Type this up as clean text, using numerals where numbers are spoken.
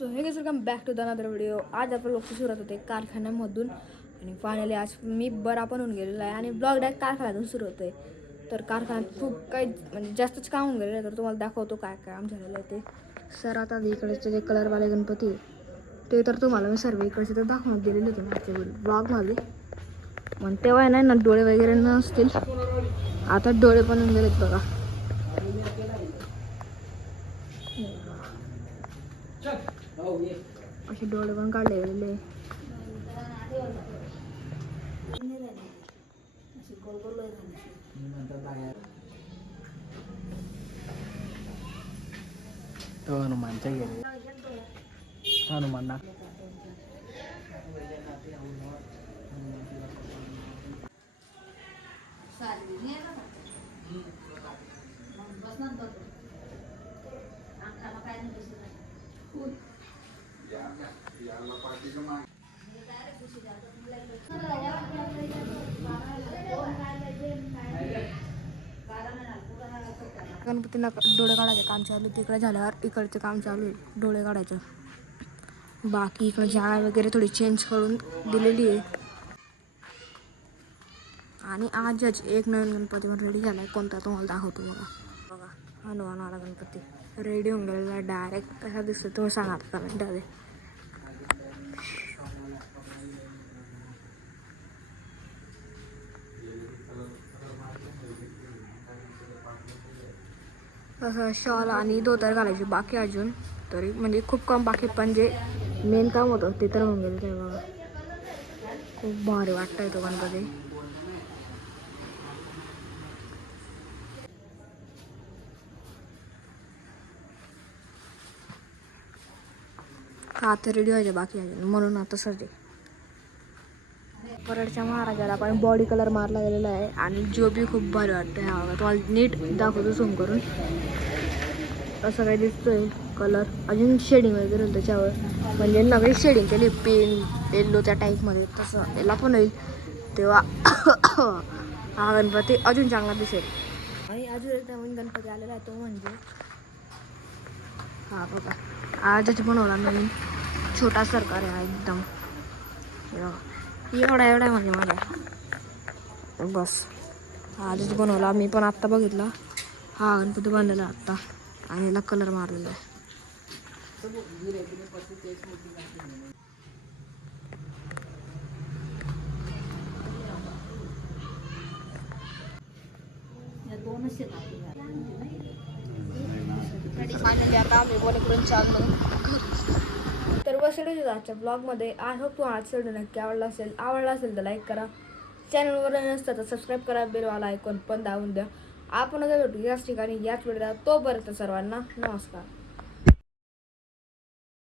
So hey welcome back to the another video. आज आपण लोक सुरुवात होते कारखान्यामधून आणि फायनली आज मी बरा पण होऊन गेलेला आहे आणि ब्लॉग डायरेक्ट कारखान्यातून सुरू होतं आहे. तर कारखान्यात खूप काही म्हणजे जास्तच काम होऊन गेलेलं आहे. तर तुम्हाला दाखवतो काय काय काम झालेलं आहे ते. सर आता इकडचे जे कलरवाले गणपती ते तर तुम्हाला मी सर्व इकडचे तर दाखवण्यात दिलेले होते मागच्या ब्लॉगमध्ये. मग तेव्हा नाही ना डोळे वगैरे नसतील, आता डोळे पण होऊन गेलेत बघा. असे डोळे पण काढले गेलेले. तो हनुमानच्या गेले हनुमान ना गणपतींना डोळे काढायचे काम चालू, तिकडे झाल्यावर इकडचं काम चालू आहे डोळे काढायचं. बाकी इकडे जागा वगैरे थोडी चेंज करून दिलेली आहे. आणि आजच एक नवीन गणपती पण रेडी झाला आहे. कोणता तुम्हाला दाखवतो बघा. हनुमान आला गणपती रेडी होऊन गेलेला आहे. डायरेक्ट कसा दिसतो तुम्ही सांगा कमेंटमध्ये. असं शॉल आणि धोतर घालायचे बाकी अजून तरी म्हणजे खूप काम बाकी, पण जे मेन काम होतं ते तर होऊन गेलं. ते बघा खूप भारी वाटतंय तो गणपती. आता रेडी व्हायचे बाकी अजून, म्हणून आता सर्दी परडच्या महाराजाला पण बॉडी कलर मारला गेलेला आहे आणि जो बी खूप भारी वाटतं. हा बघा तुम्हाला नीट दाखवतो झूम करून. असं काही दिसतोय कलर अजून शेडिंग वगैरे होतं त्याच्यावर, म्हणजे नवीन शेडिंग केली पेन येल्लो त्या टाईपमध्ये, तसं याला पण होईल तेव्हा हा गणपती अजून चांगला दिसेल. आणि अजून एक नवीन गणपती आलेला आहे तो म्हणजे हा बघा. आजच बनवला नवीन छोटा सरकार आहे एकदम एवढा आहे म्हणजे माझा बस. आजच बनवला मी पण आत्ता बघितला. हा गणपती बनलेला आत्ता आणि याला कलर मारलेला आहे. आता आम्ही बोलेकडून चाललो. तर बसलेच आजच्या ब्लॉगमध्ये. आय होप तुम्हाला आजचा व्हिडिओ नक्की आवडला असेल तर लाईक करा. चॅनलवर नसतं तर सबस्क्राईब करा. बेलवाला आयकॉन पण दाबून द्या. आपण आता भेटू याच ठिकाणी याच वेळेला. तोपर्यंत सर्वांना नमस्कार.